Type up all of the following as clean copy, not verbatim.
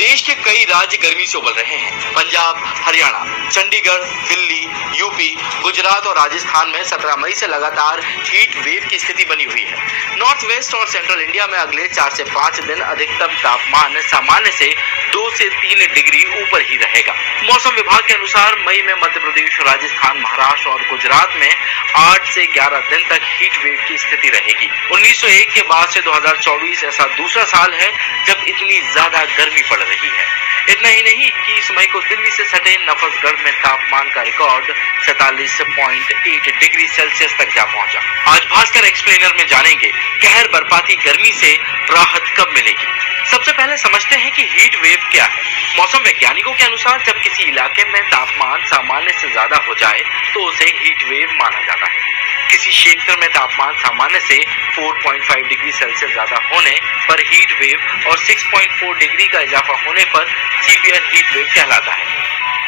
देश के कई राज्य गर्मी से उबल रहे हैं। पंजाब, हरियाणा, चंडीगढ़, दिल्ली, यूपी, गुजरात और राजस्थान में 17 मई से लगातार हीट वेव की स्थिति बनी हुई है। नॉर्थ वेस्ट और सेंट्रल इंडिया में अगले 4 से 5 दिन अधिकतम तापमान सामान्य से 2 से 3 डिग्री ऊपर ही रहेगा। मौसम विभाग के अनुसार मई में मध्य प्रदेश, राजस्थान, महाराष्ट्र और गुजरात में 8 से 11 दिन तक हीट वेव की स्थिति रहेगी। 1901 के बाद से 2024 ऐसा दूसरा साल है जब इतनी ज्यादा गर्मी पड़ रही है। इतना ही नहीं, 21 मई को दिल्ली से सटे नफसगढ़ में तापमान का रिकॉर्ड 47.8 डिग्री सेल्सियस तक जा पहुंचा। आज भास्कर एक्सप्लेनर में जानेंगे कहर बरपाती गर्मी से राहत कब मिलेगी। सबसे पहले समझते हैं कि हीट वेव क्या है। मौसम वैज्ञानिकों के अनुसार जब किसी इलाके में तापमान सामान्य से ज्यादा हो जाए तो उसे हीट वेव माना जाता है। किसी क्षेत्र में तापमान सामान्य से 4.5 डिग्री सेल्सियस ज्यादा होने पर हीट वेव और 6.4 डिग्री का इजाफा होने पर सीवियर हीट वेव कहलाता है।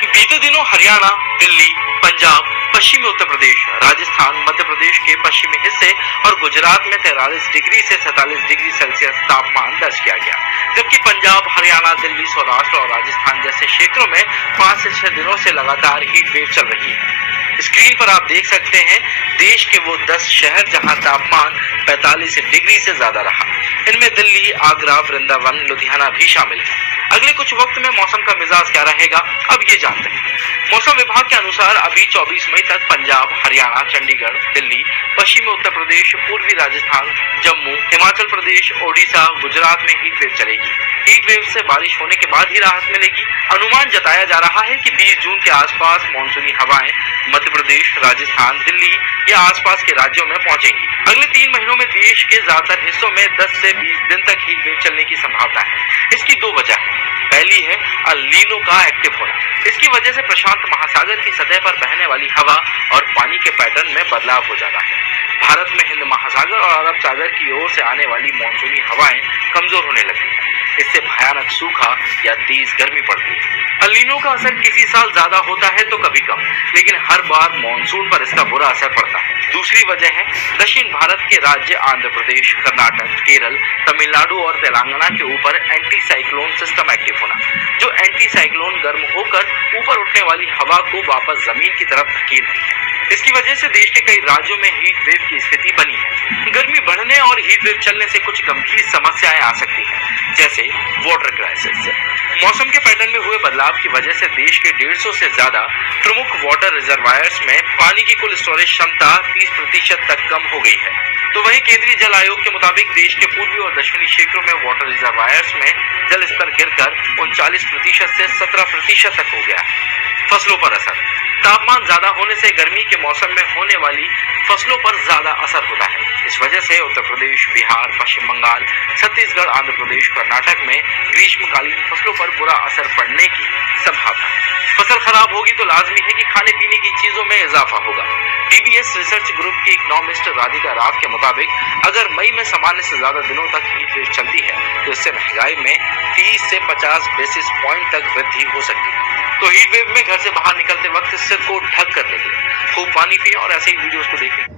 बीते दिनों हरियाणा, दिल्ली, पंजाब, पश्चिमी उत्तर प्रदेश, राजस्थान, मध्य प्रदेश के पश्चिमी हिस्से और गुजरात में 43 डिग्री से 47 डिग्री सेल्सियस तापमान दर्ज किया गया, जबकि पंजाब, हरियाणा, दिल्ली, सौराष्ट्र और राजस्थान जैसे क्षेत्रों में 5 से 6 दिनों से लगातार हीट वेव चल रही है। स्क्रीन पर आप देख सकते हैं देश के वो 10 शहर जहां तापमान 45 डिग्री से ज्यादा रहा। इनमें दिल्ली, आगरा, वृंदावन, लुधियाना भी शामिल है। अगले कुछ वक्त में मौसम का मिजाज क्या रहेगा, अब ये जानते हैं। मौसम विभाग के अनुसार अभी 24 मई तक पंजाब, हरियाणा, चंडीगढ़, दिल्ली, पश्चिमी उत्तर प्रदेश, पूर्वी राजस्थान, जम्मू, हिमाचल प्रदेश, ओडिशा, गुजरात में हीट वेव चलेगी। हीट वेव से बारिश होने के बाद ही राहत मिलेगी। अनुमान जताया जा रहा है कि 20 जून के आसपास मानसूनी हवाएं मध्य प्रदेश, राजस्थान, दिल्ली या आसपास के राज्यों में पहुंचेंगी। अगले 3 महीनों में देश के ज्यादातर हिस्सों में 10 से 20 दिन तक हीट वेव चलने की संभावना है। इसकी 2 वजह है। पहली है अल नीनो का एक्टिव होना। इसकी वजह से प्रशांत महासागर की सतह पर बहने वाली हवा और पानी के पैटर्न में बदलाव हो जाता है। भारत में हिंद महासागर और अरब सागर की ओर से आने वाली मानसूनी हवाएं कमजोर होने लगती हैं। इससे भयानक सूखा या तेज गर्मी पड़ती है। अल नीनो का असर किसी साल ज्यादा होता है तो कभी कम, लेकिन हर बार मानसून पर इसका बुरा असर पड़ता है। दूसरी वजह है दक्षिण भारत के राज्य आंध्र प्रदेश, कर्नाटक, केरल, तमिलनाडु और तेलंगाना के ऊपर एंटी साइक्लोन सिस्टम एक्टिव होना, जो एंटी साइक्लोन गर्म होकर ऊपर उठने वाली हवा को वापस जमीन की तरफ धकेलती है। इसकी वजह से देश के कई राज्यों में हीट वेव की स्थिति बनी है। गर्मी बढ़ने और हीट वेव चलने से कुछ गंभीर समस्याएं आ सकती हैं, जैसे वाटर क्राइसिस। मौसम के पैटर्न में हुए बदलाव की वजह से देश के 150 से ज्यादा प्रमुख वाटर रिजर्वायर्स में पानी की कुल स्टोरेज क्षमता 30% तक कम हो गई है। तो वहीं केंद्रीय जल आयोग के मुताबिक देश के पूर्वी और दक्षिणी क्षेत्रों में वाटर रिजर्वायर्स में जल स्तर गिरकर 39% से 17% तक हो गया है। फसलों पर असर। तापमान ज्यादा होने से गर्मी के मौसम में होने वाली फसलों पर ज्यादा असर होता है। इस वजह से उत्तर प्रदेश, बिहार, पश्चिम बंगाल, छत्तीसगढ़, आंध्र प्रदेश, कर्नाटक में ग्रीष्मकालीन फसलों पर बुरा असर पड़ने की संभावना है। फसल खराब होगी तो लाजमी है कि खाने पीने की चीजों में इजाफा होगा। डीबीएस रिसर्च ग्रुप की इकोनॉमिस्ट राधिका राव के मुताबिक अगर मई में सामान्य से ज्यादा दिनों तक हीट वेव चलती है तो इससे महंगाई में 30 से 50 बेसिस पॉइंट तक वृद्धि हो सकती है। तो हीट वेव में घर से बाहर निकलते वक्त सिर को ढक कर निकले, खूब पानी पिए और ऐसे ही वीडियोस को देखने